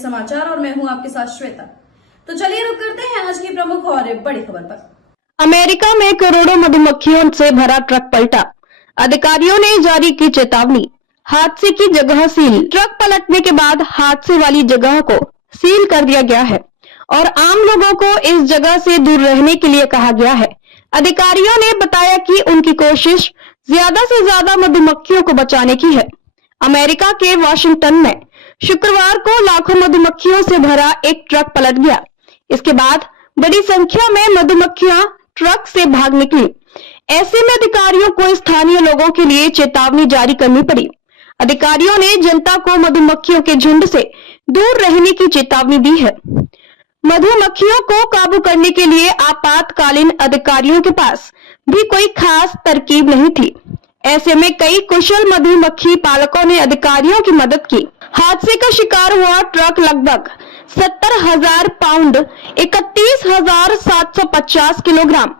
RPS समाचार और मैं हूं आपके साथ श्वेता। तो चलिए रुक करते हैं आज की प्रमुख और बड़ी खबर पर। अमेरिका में करोड़ों मधुमक्खियों से भरा ट्रक पलटा, अधिकारियों ने जारी की चेतावनी। हादसे की जगह सील। ट्रक पलटने के बाद हादसे वाली जगह को सील कर दिया गया है और आम लोगों को इस जगह से दूर रहने के लिए कहा गया है। अधिकारियों ने बताया कि उनकी कोशिश ज्यादा से ज्यादा मधुमक्खियों को बचाने की है। अमेरिका के वाशिंगटन में शुक्रवार को लाखों मधुमक्खियों से भरा एक ट्रक पलट गया। इसके बाद बड़ी संख्या में मधुमक्खियां ट्रक से भाग निकली। ऐसे में अधिकारियों को स्थानीय लोगों के लिए चेतावनी जारी करनी पड़ी। अधिकारियों ने जनता को मधुमक्खियों के झुंड से दूर रहने की चेतावनी दी है। मधुमक्खियों को काबू करने के लिए आपातकालीन अधिकारियों के पास भी कोई खास तरकीब नहीं थी। ऐसे में कई कुशल मधुमक्खी पालकों ने अधिकारियों की मदद की। हादसे का शिकार हुआ ट्रक लगभग 70,000 पाउंड 31,750 किलोग्राम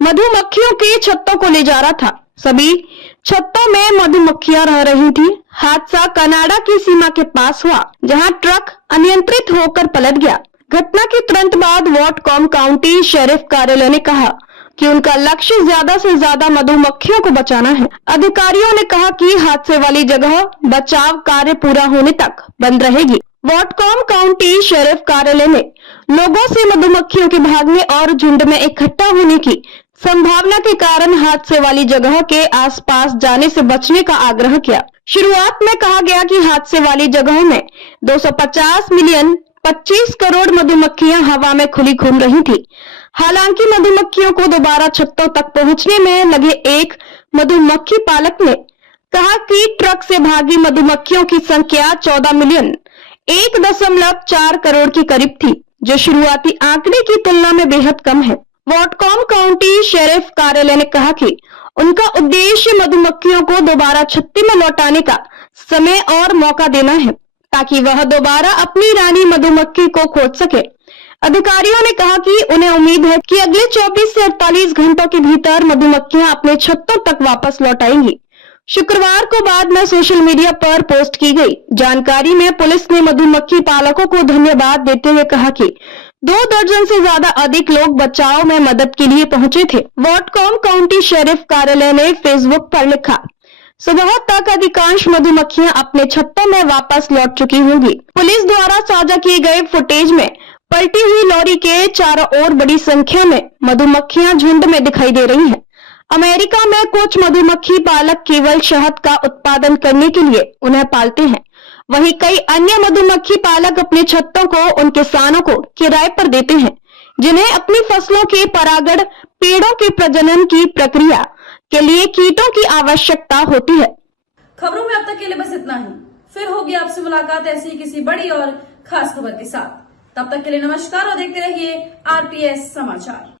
मधुमक्खियों की छत्तों को ले जा रहा था। सभी छत्तों में मधुमक्खियां रह रही थी। हादसा कनाडा की सीमा के पास हुआ, जहां ट्रक अनियंत्रित होकर पलट गया। घटना के तुरंत बाद वॉटकॉम काउंटी शेरिफ कार्यालय ने कहा कि उनका लक्ष्य ज्यादा से ज्यादा मधुमक्खियों को बचाना है। अधिकारियों ने कहा कि हादसे वाली जगह बचाव कार्य पूरा होने तक बंद रहेगी। वॉटकॉम काउंटी शेरिफ कार्यालय ने लोगों से मधुमक्खियों के भागने और झुंड में इकट्ठा होने की संभावना के कारण हादसे वाली जगह के आसपास जाने से बचने का आग्रह किया। शुरुआत में कहा गया कि हादसे वाली जगहों में 250 मिलियन 25 करोड़ मधुमक्खियां हवा में खुली घूम रही थी। हालांकि मधुमक्खियों को दोबारा छत्तों तक पहुंचने में लगे एक मधुमक्खी पालक ने कहा कि ट्रक से भागी मधुमक्खियों की संख्या 14 मिलियन 1.4 करोड़ के करीब थी, जो शुरुआती आंकड़े की तुलना में बेहद कम है। वॉटकॉम काउंटी शेरिफ कार्यालय ने कहा कि उनका उद्देश्य मधुमक्खियों को दोबारा छत्ते में लौटाने का समय और मौका देना है, ताकि वह दोबारा अपनी रानी मधुमक्खी को खोज सके। अधिकारियों ने कहा कि उन्हें उम्मीद है कि अगले 24 से 48 घंटों के भीतर मधुमक्खियां अपने छत्तों तक वापस लौट आएंगी। शुक्रवार को बाद में सोशल मीडिया पर पोस्ट की गई जानकारी में पुलिस ने मधुमक्खी पालकों को धन्यवाद देते हुए कहा कि 2 दर्जन से ज्यादा अधिक लोग बचाव में मदद के लिए पहुंचे थे। वॉटकॉम काउंटी शेरिफ कार्यालय ने फेसबुक पर लिखा, सुबह तक अधिकांश मधुमक्खियां अपने छत्तों में वापस लौट चुकी होंगी। पुलिस द्वारा साझा किए गए फुटेज में पलटी हुई लॉरी के चारों ओर बड़ी संख्या में मधुमक्खियां झुंड में दिखाई दे रही हैं। अमेरिका में कुछ मधुमक्खी पालक केवल शहद का उत्पादन करने के लिए उन्हें पालते हैं, वहीं कई अन्य मधुमक्खी पालक अपने छत्तों को उन किसानों को किराए पर देते हैं, जिन्हें अपनी फसलों के परागण पेड़ों के प्रजनन की प्रक्रिया के लिए कीटों की आवश्यकता होती है। खबरों में अब तक के लिए बस इतना ही। फिर होगी आपसे मुलाकात ऐसी किसी बड़ी और खास खबर के साथ। तब तक के लिए नमस्कार और देखते रहिए आरपीएस समाचार।